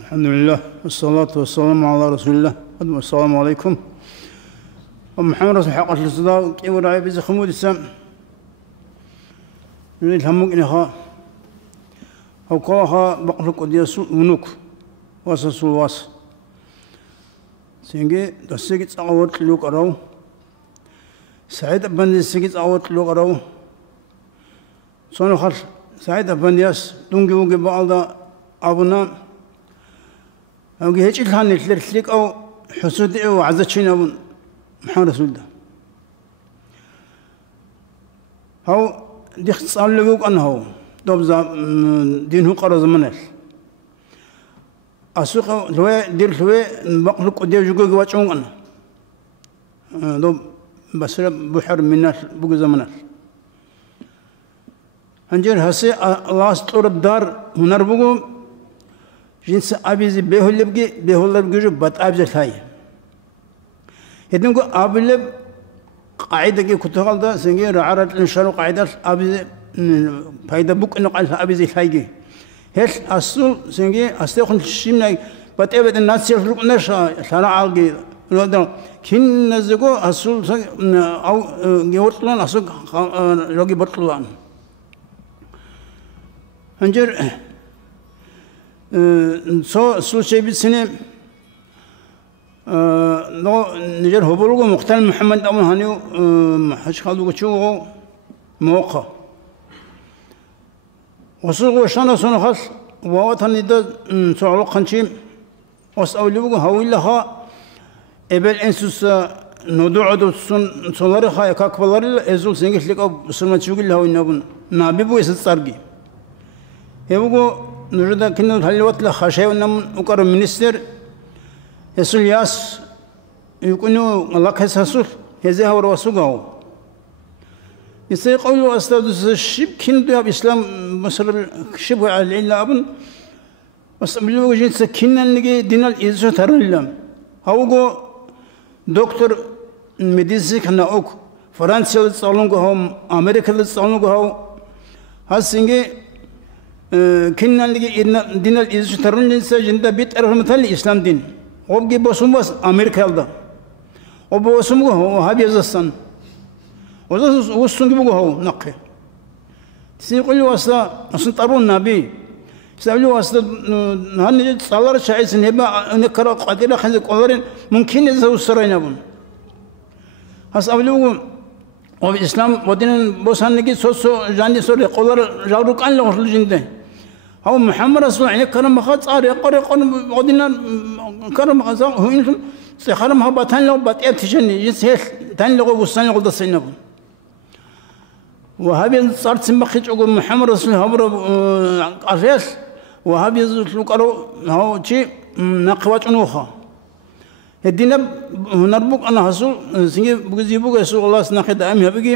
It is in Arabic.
الحمد لله والصلاة والسلام على رسول الله. السلام عليكم. محمد رسول حق الصداق كيف رأي بيز خمود السام نريد همك إنها أو قاها بقرق وديس ونوك واسس الواس سينجي دسيجت أول لوك أراو سعيد أبن دسيجت أول لوك أراو صنو خل سعيد أبن ياس دونجي وجي بعض أبونا أو جهش الحان الثلث أو حسود أو عزتشين أبو محمد رسول الله هاو دي اختصار لقوك أنه دوبزا دينه قرز منال أسوق لوي دير لوي بقلق ودير جوجو واتشون أنا دوب بسر بحر منال بوجو منال هنجر هسي الله استور الدار هنر بوجو جنس أبيزي بيهول بيجي بيهول بيجي بات أبيز الهاي هدنكو أبلب قاعدة كي كتقال ده سنجي رعارة الإنشاء قاعدة أبيز فايدة بوك إنه قال أبيز الهاي هل أصل سنجي أستيقن الشيمنا بات أبد الناس يفرق نشا ثرى عالجي لودا كين نزقو أصل أو يورطلان أصل لقي بطلان هنجر سو شيء بسنة نو نجر هبولو مختل محمد أمون هنيو حش خالدو كشوغو موقع وصلوا شانو سنو خاص ووطن ده سعلو خنشيم وسأولوغو هاوي لها إبل إنسوس ندعو دو سنلاري خايا كاكبالاري إزول سنجح لك أو سلمة شوغي لهاوي نابون نابيبو يستصارجي هبوغو نجد كنا هالوقت لخشية ونم وكر منستر يسول ياس يكونوا الله كساسول هذا هو رسوله يستيقظوا أستاذ الشيب كنا بإسلام مصر شبه على العلا أبن بس بلوغ جنس كنا نجي دين الإزوج ترلم هاوغو دكتور ميديسي كنا أوك فرنسا للصالونغو هم أمريكا للصالونغو هاو هالسنجي كنا نجي دين الإزوج ترلم سجندا بيت أرحمة الإسلام دين وبجي بسوم بس أمريكا هذا وبسوم هو هابي زستان وزوج بوجو هو نقي تسيقول له أصلا ترون نبي سألوا أصلا هني صار شيء سنبا نكرا قدير خلي قدرين ممكن يزوج سرين أبون هسألوا والإسلام ودين بوسان نجي سو جاني سوري قدر جارو كان له رجل جنده هو محمد رسول الله كرم خاص عاري قري قن ودين كرم خاص هو إنهم سخرم هبا تان لو بتأب تجني يسهل تان لو بوسان يقول دسين أبون وهابي صار سمخيج أقول محمد رسول الله هبر أساس وهابي لقرو هو شيء نقوات أنوخا الدين هنربك أنا حصل سنجي بوجي بوجي سو الله سناخد أمي هبقي